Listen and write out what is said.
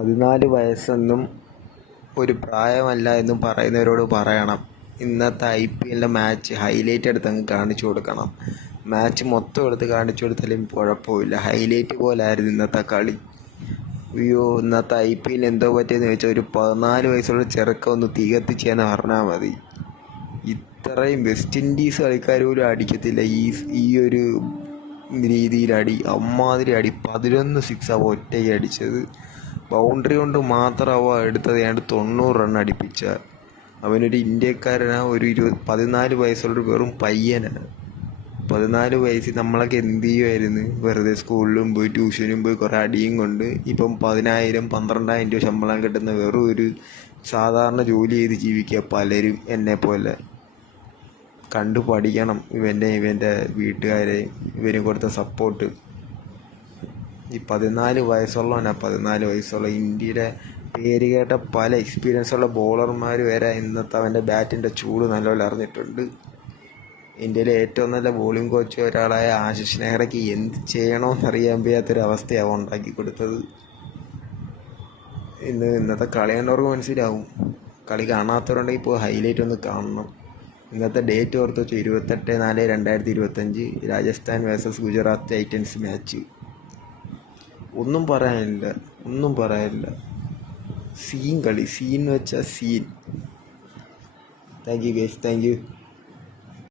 14 വയസ്സെന്നും ഒരു പ്രായമല്ല എന്നും പറയുന്നവരോട് പറയണം, ഇന്നത്തെ IPL മാച്ച് ഹൈലൈറ്റ് എടുത്ത് അങ്ങ് കാണിച്ചു കൊടുക്കണം. മാച്ച് മൊത്തം എടുത്ത് കാണിച്ചു കൊടുത്താലും കുഴപ്പമില്ല. ഹൈലൈറ്റ് പോലായിരുന്നു ഇന്നത്തെ കളി. അയ്യോ, ഇന്നത്തെ IPL എന്തോ പറ്റിയെന്ന് ചോദിച്ചാൽ ഒരു 14 വയസ്സുള്ള ചെറുക്കം ഒന്ന് തികത്തിച്ചെന്ന് പറഞ്ഞാൽ മതി. ഇത്രയും വെസ്റ്റ് ഇൻഡീസ് കളിക്കാർ പോലും അടിക്കത്തില്ല ഈ ഒരു രീതിയിൽ അടി. അമ്മാതിരി അടി. 11 സിക്സാണ് ഒറ്റയ്ക്ക് അടിച്ചത്. ബൗണ്ടറി കൊണ്ട് മാത്രമാണ് എടുത്തത്. 90 റൺ അടിപ്പിച്ച അവനൊരു ഇന്ത്യക്കാരനാണ്. ഒരു 14 വയസ്സുള്ള വെറും പയ്യനാണ്. 14 വയസ്സിൽ നമ്മളൊക്കെ എന്ത് ചെയ്യുമായിരുന്നു? വെറുതെ സ്കൂളിലും പോയി ട്യൂഷനും പോയി കുറേ അടിയും കൊണ്ട് ഇപ്പം 10,000 12,000 രൂപ ശമ്പളം കിട്ടുന്ന വെറും ഒരു സാധാരണ ജോലി ചെയ്ത് ജീവിക്കുക പലരും. എന്നെപ്പോലെ കണ്ടു പഠിക്കണം ഇവൻ്റെ വീട്ടുകാരെയും ഇവരും കൊടുത്ത സപ്പോർട്ട്. ഈ 14 വയസ്സുള്ള ഇന്ത്യയുടെ പേര് കേട്ട പല എക്സ്പീരിയൻസുള്ള ബോളർമാർ വരെ ഇന്നത്തെ അവൻ്റെ ബാറ്റിൻ്റെ ചൂട് നല്ലപോലെ അറിഞ്ഞിട്ടുണ്ട്. ഇന്ത്യയിലെ ഏറ്റവും നല്ല ബോളിംഗ് കോച്ച് ഒരാളായ ആശിഷ് നെഹ്റയ്ക്ക് എന്ത് ചെയ്യണമെന്നറിയാൻ വയ്യാത്തൊരവസ്ഥയാണ് ഉണ്ടാക്കി കൊടുത്തത്. ഇന്നത്തെ കളി കണ്ടവർക്ക് മനസ്സിലാവും. കളി കാണാത്തവരുണ്ടെങ്കിൽ ഇപ്പോൾ ഹൈലൈറ്റ് ഒന്ന് കാണണം. ഇന്നത്തെ ഡേറ്റ് ഓർത്ത് വെച്ചു, 28/4/2025 Rajasthan versus Gujarat Titans match. ഒന്നും പറയാനില്ല. സീൻ കളി, സീൻ വെച്ചാൽ scene. Thank you guys, thank U.